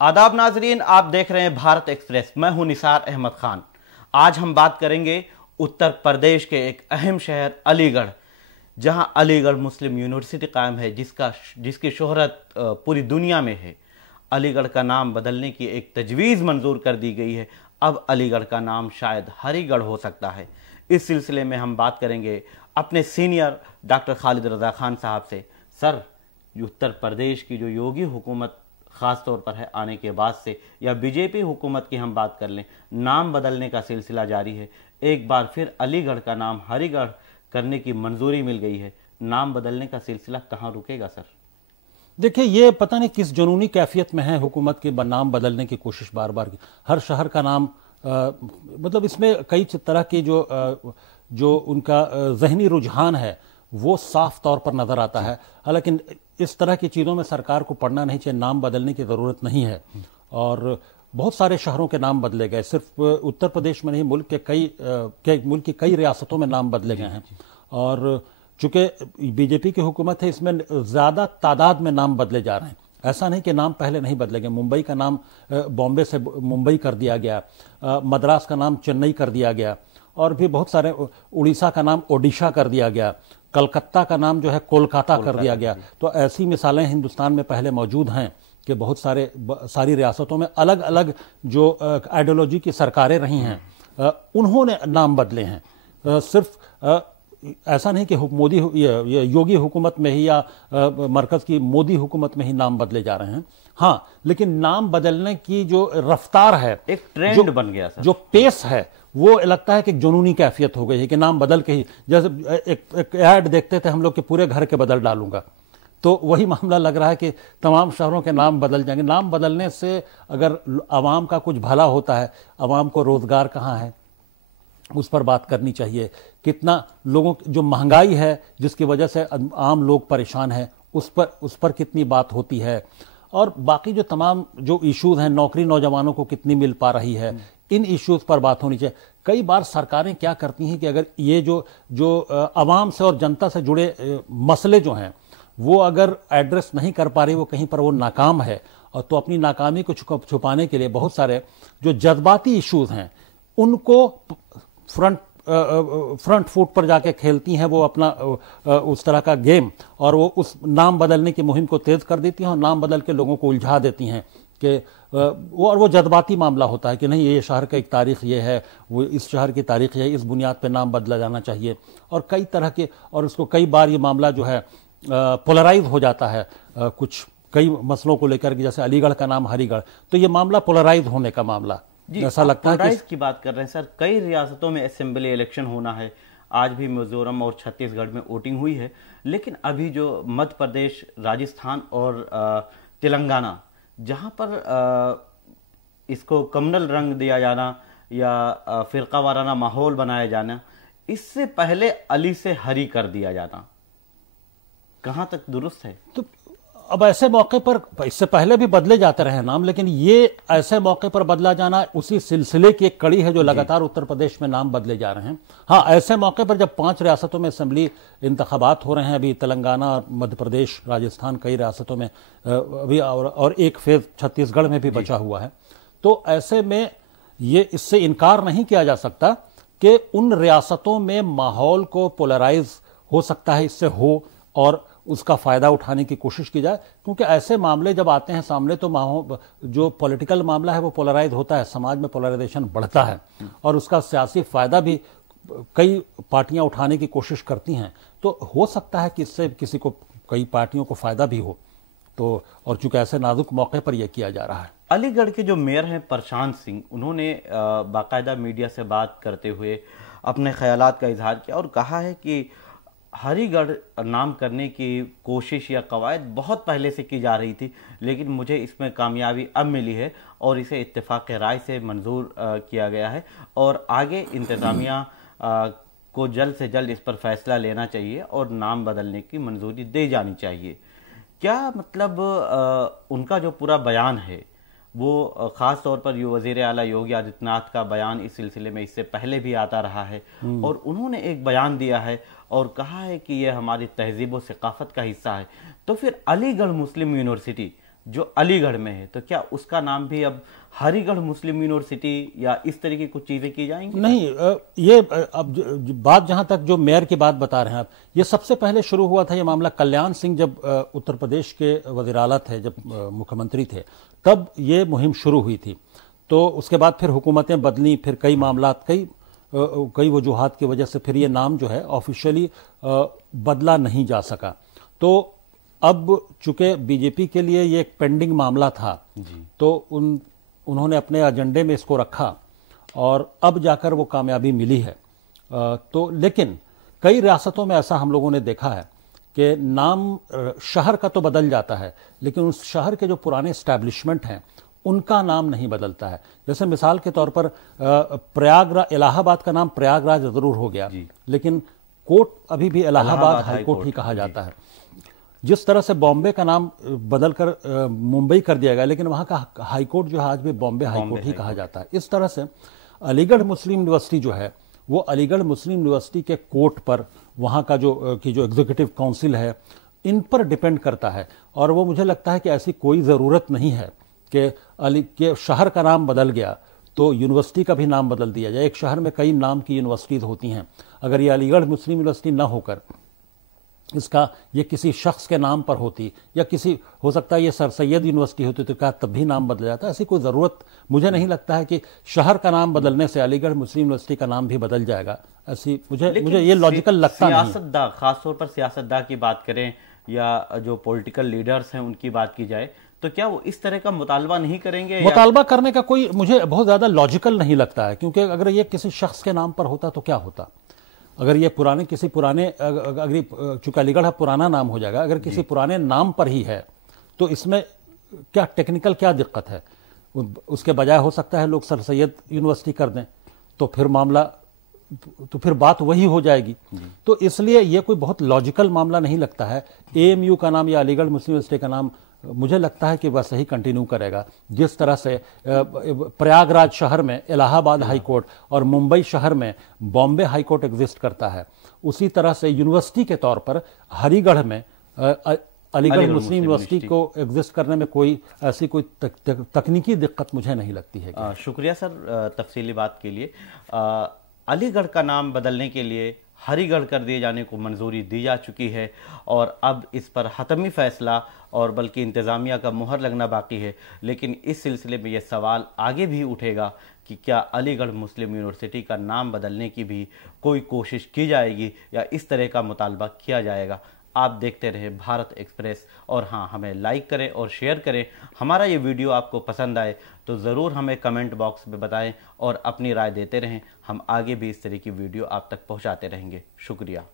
आदाब नाजरीन, आप देख रहे हैं भारत एक्सप्रेस। मैं हूं निसार अहमद खान। आज हम बात करेंगे उत्तर प्रदेश के एक अहम शहर अलीगढ़, जहां अलीगढ़ मुस्लिम यूनिवर्सिटी कायम है, जिसकी शोहरत पूरी दुनिया में है। अलीगढ़ का नाम बदलने की एक तजवीज़ मंजूर कर दी गई है। अब अलीगढ़ का नाम शायद हरिगढ़ हो सकता है। इस सिलसिले में हम बात करेंगे अपने सीनियर डॉक्टर खालिद रज़ा खान साहब से। सर, उत्तर प्रदेश की जो योगी हुकूमत ख़ास तौर पर है आने के बाद से, या बीजेपी हुकूमत की हम बात कर लें, नाम बदलने का सिलसिला जारी है। एक बार फिर अलीगढ़ का नाम हरिगढ़ करने की मंजूरी मिल गई है। नाम बदलने का सिलसिला कहाँ रुकेगा सर? देखिए, ये पता नहीं किस जुनूनी कैफियत में है हुकूमत के नाम बदलने की कोशिश बार बार की। हर शहर का नाम मतलब इसमें कई तरह की जो उनका जहनी रुझान है वो साफ तौर पर नज़र आता है। हालांकि इस तरह की चीज़ों में सरकार को पड़ना नहीं चाहिए। नाम बदलने की ज़रूरत नहीं है। और बहुत सारे शहरों के नाम बदले गए, सिर्फ उत्तर प्रदेश में नहीं, मुल्क की कई रियासतों में नाम बदले गए हैं। और चूंकि बीजेपी की हुकूमत है, इसमें ज़्यादा तादाद में नाम बदले जा रहे हैं। ऐसा नहीं कि नाम पहले नहीं बदले गए। मुंबई का नाम बॉम्बे से मुंबई कर दिया गया, मद्रास का नाम चेन्नई कर दिया गया, और भी बहुत सारे, उड़ीसा का नाम ओडिशा कर दिया गया, कलकत्ता का नाम जो है कोलकाता कर दिया गया। तो ऐसी मिसालें हिंदुस्तान में पहले मौजूद हैं कि बहुत सारी रियासतों में अलग अलग जो आइडियोलॉजी की सरकारें रही हैं उन्होंने नाम बदले हैं। सिर्फ ऐसा नहीं कि योगी हुकूमत में ही या मरकज़ की मोदी हुकूमत में ही नाम बदले जा रहे हैं। हाँ, लेकिन नाम बदलने की जो रफ्तार है, एक ट्रेंड बन गया सर, जो पेस है, वो लगता है कि जुनूनी कैफियत हो गई है कि नाम बदल के ही, जैसे एक ऐड देखते थे हम लोग कि पूरे घर के बदल डालूंगा, तो वही मामला लग रहा है कि तमाम शहरों के नाम बदल जाएंगे। नाम बदलने से अगर आवाम का कुछ भला होता है, आवाम को रोजगार कहाँ है उस पर बात करनी चाहिए। कितना लोगों जो महंगाई है जिसकी वजह से आम लोग परेशान हैं, उस पर कितनी बात होती है। और बाकी जो तमाम जो इश्यूज हैं, नौकरी नौजवानों को कितनी मिल पा रही है, इन इश्यूज पर बात होनी चाहिए। कई बार सरकारें क्या करती हैं कि अगर ये जो आवाम से और जनता से जुड़े मसले जो हैं वो अगर एड्रेस नहीं कर पा रही, वो कहीं पर वो नाकाम है, और तो अपनी नाकामी को छुपाने के लिए बहुत सारे जो जज्बाती इश्यूज हैं उनको फ्रंट फुट पर जाके खेलती हैं वो अपना उस तरह का गेम, और वो उस नाम बदलने की मुहिम को तेज कर देती हैं और नाम बदल के लोगों को उलझा देती हैं कि वो जज्बाती मामला होता है कि नहीं, ये शहर का एक तारीख ये है, वो इस शहर की तारीख है, इस बुनियाद पे नाम बदला जाना चाहिए। और कई तरह के, और उसको कई बार ये मामला जो है पोलराइज हो जाता है कुछ कई मसलों को लेकर के, जैसे अलीगढ़ का नाम हरिगढ़, तो ये मामला पोलराइज होने का मामला ऐसा लगता है कि बात कर रहे हैं सर। कई रियासतों में असेंबली इलेक्शन होना है। आज भी मिजोरम और छत्तीसगढ़ में वोटिंग हुई है, लेकिन अभी जो मध्य प्रदेश, राजस्थान और तेलंगाना, जहां पर इसको कम्युनल रंग दिया जाना या फिरका वाराना माहौल बनाया जाना, इससे पहले अली से हरी कर दिया जाना, कहां तक दुरुस्त है? तो अब ऐसे मौके पर, इससे पहले भी बदले जाते रहे नाम, लेकिन ये ऐसे मौके पर बदला जाना उसी सिलसिले की एक कड़ी है जो लगातार उत्तर प्रदेश में नाम बदले जा रहे हैं। हाँ, ऐसे मौके पर जब 5 रियासतों में असेंबली इंतखाबात हो रहे हैं, अभी तेलंगाना, मध्य प्रदेश, राजस्थान, कई रियासतों में अभी, और एक फेज छत्तीसगढ़ में भी बचा हुआ है, तो ऐसे में ये इससे इनकार नहीं किया जा सकता कि उन रियासतों में माहौल को पोलराइज हो सकता है, इससे हो, और उसका फायदा उठाने की कोशिश की जाए। क्योंकि ऐसे मामले जब आते हैं सामने, तो जो पॉलिटिकल मामला है वो पोलराइज होता है, समाज में पोलराइजेशन बढ़ता है, और उसका सियासी फायदा भी कई पार्टियां उठाने की कोशिश करती हैं। तो हो सकता है कि इससे कई पार्टियों को फायदा भी हो। तो और चूंकि ऐसे नाजुक मौके पर यह किया जा रहा है। अलीगढ़ के जो मेयर हैं प्रशांत सिंह, उन्होंने बाकायदा मीडिया से बात करते हुए अपने ख्यालात का इजहार किया और कहा है कि हरिगढ़ नाम करने की कोशिश या कवायद बहुत पहले से की जा रही थी, लेकिन मुझे इसमें कामयाबी अब मिली है और इसे इत्तेफाक राय से मंजूर किया गया है, और आगे इंतज़ामिया को जल्द से जल्द इस पर फैसला लेना चाहिए और नाम बदलने की मंजूरी दी जानी चाहिए। क्या मतलब उनका जो पूरा बयान है वो ख़ास तौर पर वज़ीर आला योगी आदित्यनाथ का बयान इस सिलसिले में इससे पहले भी आता रहा है, और उन्होंने एक बयान दिया है और कहा है कि यह हमारी तहजीब व सकाफत का हिस्सा है। तो फिर अलीगढ़ मुस्लिम यूनिवर्सिटी जो अलीगढ़ में है, तो क्या उसका नाम भी अब हरिगढ़ मुस्लिम यूनिवर्सिटी या इस तरह की कुछ चीजें की जाएंगी? नहीं, ये अब बात जहां तक जो मेयर की बात बता रहे हैं आप, ये सबसे पहले शुरू हुआ था ये मामला कल्याण सिंह जब उत्तर प्रदेश के वज़ीर आला थे, जब मुख्यमंत्री थे, तब ये मुहिम शुरू हुई थी। तो उसके बाद फिर हुकूमतें बदली, फिर कई मामलात, कई वजूहात की वजह से फिर ये नाम जो है ऑफिशियली बदला नहीं जा सका। तो अब चूंकि बीजेपी के लिए ये एक पेंडिंग मामला था, तो उन्होंने अपने एजेंडे में इसको रखा और अब जाकर वो कामयाबी मिली है। तो लेकिन कई रियासतों में ऐसा हम लोगों ने देखा है कि नाम शहर का तो बदल जाता है, लेकिन उस शहर के जो पुराने एस्टैब्लिशमेंट हैं उनका नाम नहीं बदलता है। जैसे मिसाल के तौर पर प्रयागराज, इलाहाबाद का नाम प्रयागराज जरूर हो गया, लेकिन कोर्ट अभी भी इलाहाबाद हाई कोर्ट ही कहा जाता है। जिस तरह से बॉम्बे का नाम बदलकर मुंबई कर दिया गया, लेकिन वहां का हाई कोर्ट जो है आज भी बॉम्बे हाई कोर्ट ही कहा जाता है। इस तरह से अलीगढ़ मुस्लिम यूनिवर्सिटी जो है वो अलीगढ़ मुस्लिम यूनिवर्सिटी के कोर्ट पर, वहां का जो एग्जीक्यूटिव काउंसिल है, इन पर डिपेंड करता है। और वो मुझे लगता है कि ऐसी कोई ज़रूरत नहीं है कि शहर का नाम बदल गया तो यूनिवर्सिटी का भी नाम बदल दिया जाए। एक शहर में कई नाम की यूनिवर्सिटीज़ होती हैं, अगर ये अलीगढ़ मुस्लिम यूनिवर्सिटी ना होकर ये किसी शख्स के नाम पर होती, या किसी, हो सकता है ये सर सैयद यूनिवर्सिटी होती, तो क्या तब भी नाम बदल जाता? ऐसी कोई ज़रूरत मुझे नहीं लगता है कि शहर का नाम बदलने से अलीगढ़ मुस्लिम यूनिवर्सिटी का नाम भी बदल जाएगा। ऐसी मुझे ये लॉजिकल लगता नहीं। सियासतदान, खासतौर पर सियासतदान की बात करें या जो पॉलिटिकल लीडर्स हैं उनकी बात की जाए, तो क्या वो इस तरह का मुतालबा नहीं करेंगे? मुतालबा करने का कोई मुझे बहुत ज़्यादा लॉजिकल नहीं लगता है, क्योंकि अगर ये किसी शख्स के नाम पर होता तो क्या होता? अगर ये चूंकि अलीगढ़ पुराना नाम हो जाएगा, अगर किसी पुराने नाम पर ही है तो इसमें क्या टेक्निकल क्या दिक्कत है? उसके बजाय हो सकता है लोग सर सैयद यूनिवर्सिटी कर दें, तो फिर बात वही हो जाएगी। तो इसलिए ये कोई बहुत लॉजिकल मामला नहीं लगता है। एएमयू का नाम या अलीगढ़ मुस्लिम यूनिवर्सिटी का नाम मुझे लगता है कि वैसे ही कंटिन्यू करेगा। जिस तरह से प्रयागराज शहर में इलाहाबाद हाई कोर्ट और मुंबई शहर में बॉम्बे हाई कोर्ट एग्जिस्ट करता है, उसी तरह से यूनिवर्सिटी के तौर पर हरिगढ़ में अलीगढ़ मुस्लिम यूनिवर्सिटी को एग्जिस्ट करने में कोई तकनीकी दिक्कत मुझे नहीं लगती है। शुक्रिया सर तफसीली बात के लिए। अलीगढ़ का नाम बदलने के लिए हरिगढ़ कर दिए जाने को मंजूरी दी जा चुकी है और अब इस पर हतमी फैसला और बल्कि इंतज़ामिया का मुहर लगना बाकी है। लेकिन इस सिलसिले में यह सवाल आगे भी उठेगा कि क्या अलीगढ़ मुस्लिम यूनिवर्सिटी का नाम बदलने की भी कोई कोशिश की जाएगी या इस तरह का मुतालबा किया जाएगा। आप देखते रहे भारत एक्सप्रेस और हाँ, हमें लाइक करें और शेयर करें। हमारा ये वीडियो आपको पसंद आए तो ज़रूर हमें कमेंट बॉक्स में बताएं और अपनी राय देते रहें। हम आगे भी इस तरह की वीडियो आप तक पहुंचाते रहेंगे। शुक्रिया।